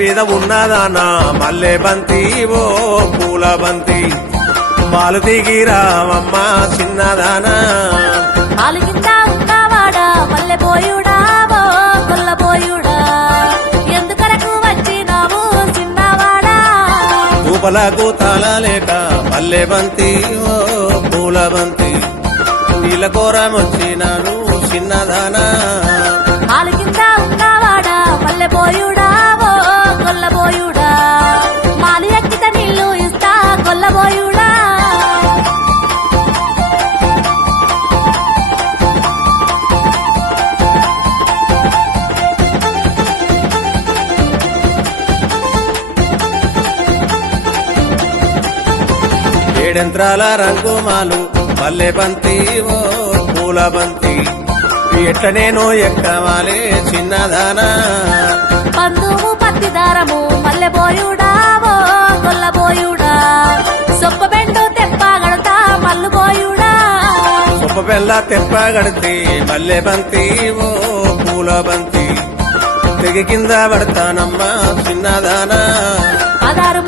మీద ఉన్నదానా మల్లె బంతి ఓ పూల బంతి. పాలు దిగిరావమ్మా చిన్నదానా. పాలు కింద ఉన్నవాడా మల్లె పోయుడు? పూపలకు తాళలేక పల్లె బంతి ఓ పూల బంతి నీళ్ళ కోరం వచ్చినాను చిన్నదానా ఏడెంత్రాల రంగు మాలు మల్లె బంతి ఓ పూల బంతి. ఎట్ల నేను ఎక్కవాలే చిన్నదానా? బంధువు పత్తిదారము మల్లె పోయుడా ఓ సొప్ప బెండు తెప్పగడతా మల్లు పోయుడా సొప్ప బెల్ల తెప్పగడితే మల్లె బంతి ఓ పూల బంతి. తెగి కింద పడతానమ్మా చిన్నదానా? పదారు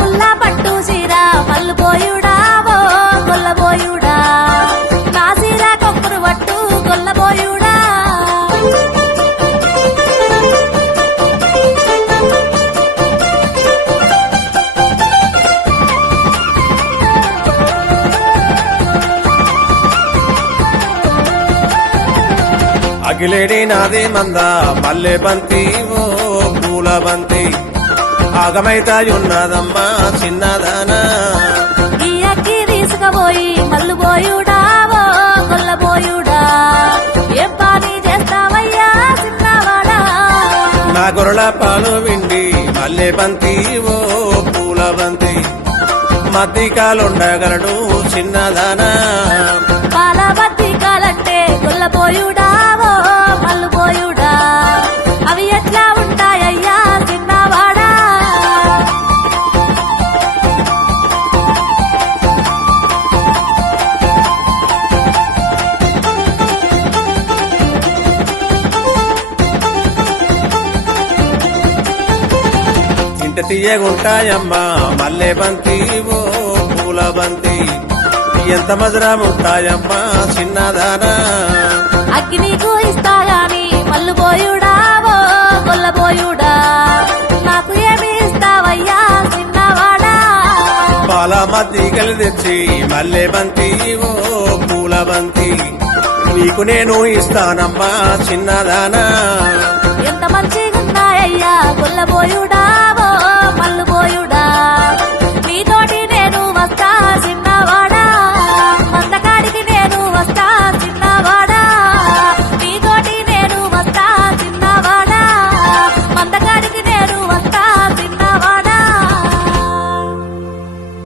అగిలేడి నాది మంద మల్లె బంతి ఓ పూల బంతి. ఆగమైతాయున్నదమ్మా చిన్నదానా. ఈ అక్కి తీసుకుపోయి మల్లు పోయుడా ఓ గొల్ల పోయుడా. ఏం పని చేస్తావయ్యా చిన్నవాడా? నా గొర్రెల పాలు విండి మల్లె బంతి ఓ పూల బంతి. మద్దికాలుండగలడు చిన్నదానా. పాల బద్దికాలంటే గొల్ల పోయుడా తీయగుంటాయమ్మా మల్లె బంతి ఓ పూల బంతి. ఎంత మధురముంటాయమ్మా చిన్నదానా. అగ్గి నీకు ఇస్తా గాని మల్లు పోయుడా ఓ గొల్ల పోయుడా? నాకు ఏమి ఇస్తావయ్యా చిన్నవాడా? పాల మద్దికలు తెచ్చి మల్లె బంతి ఓ పూల బంతి. నీకు నేను ఇస్తానమ్మా చిన్నదానా. ఎంత పోయుడా